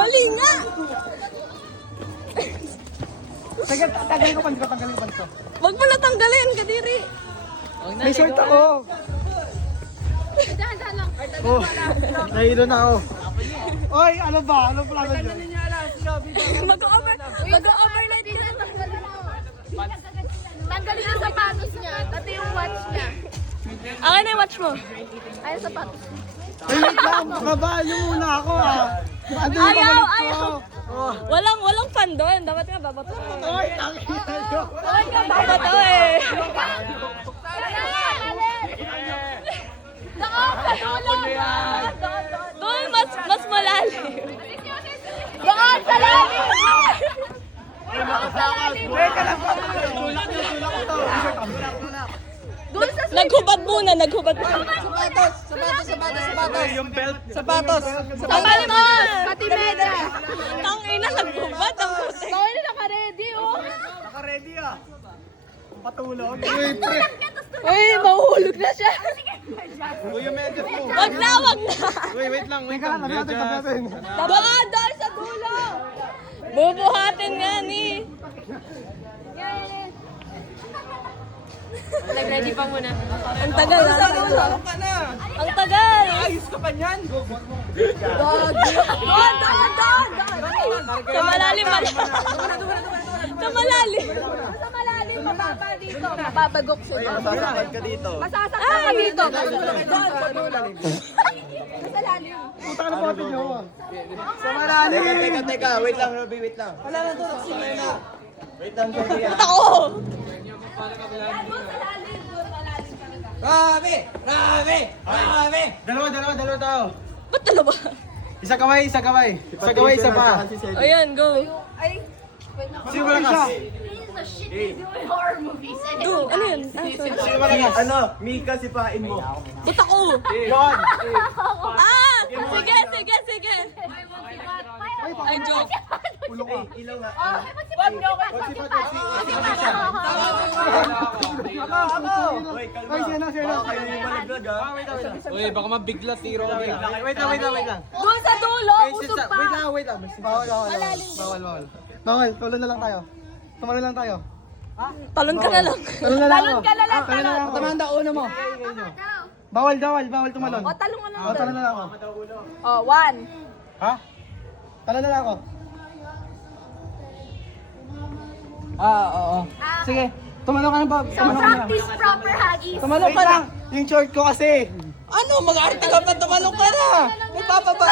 Mali nga! Tanggalin ko panto, tanggalin ko panto. Wag mo na tanggalin, Kadiri. May short ako. Oh, nahilo na ako. Oy, ano ba? Ano plano nyo? Mag-overnight ka na. Tanggalin yung sapatos niya, pati yung watch niya. Akin na yung watch mo. Ay, sapatos. Ay, wait lang. Kabaan nyo muna ako ah. Ano yung Ayaw, pabalik ayaw. ko? Oh. Walang fan doon. Dapat nga babato. Oy, nakita nyo. Dapat nga babato eh. Doon, mas malalim. Doon sa lalim! Teka lang pa. Tulak nyo to. Doon sa Naghubad muna. Yung belt. Sapatos. Sabali mo! pati medya. Tangina, naghubad. Ang puti. Bawal na naka-ready, oh. Naka-ready ah. Patulog. Uy, pre. Uy, mahuhulog na siya. Uy, yung medyo mo. Wag na. Uy, wait lang. Teka lang, natin. Doon sa dulo. Bubuhatin nga ni. Nag-ready pa muna. Ang tagal ha. Ang tagal. Ayos ka pa niyan. Doon. Sa malalim. Sa malalim. Sa malalim, mababa dito. Mababagok siya. Sasakad ka dito. Masasaktan ka dito. Sa lalim. Puta ka na po natin nyo. Sa malalim. Teka, wait lang, Robby, wait lang. Wala na to. Sige na. Wait lang, Robby. Ako. Robby! Dalawa tao. Ba't dalawa? Isa kamay, isa pa. Ayan, go. Ay, Sino malakas? Go. Ano yun? Sino malakas? Ano, Mika, sipain mo. Ba't ako? Yon. Sige. Ay, joke. Ulo ka. Ilaw nga. wag niyo ako. Uy, kalma. Ay, sino. Kayo yung malaglag, ha? Uy, baka mabigla si Robby. Wait lang. Doon sa dulo, usog pa. Wait lang. Bawal. Tulo na lang tayo. Tumalo lang tayo. Talon ka na lang. Tulo na lang ako. Talon ka na lang. Tulo na lang ako. Tamanda, una mo. Bawal tumalon. O, talong ka na. Talo na lang ako. O, 1. Ha? Talo na lang ako. Oo. Sige. Tumalong ka na ba? So, practice proper huggies. Tumalong ka lang. Yung short ko kasi. Ano? Mag-arte ka pa, tumalong ka na! May papaba!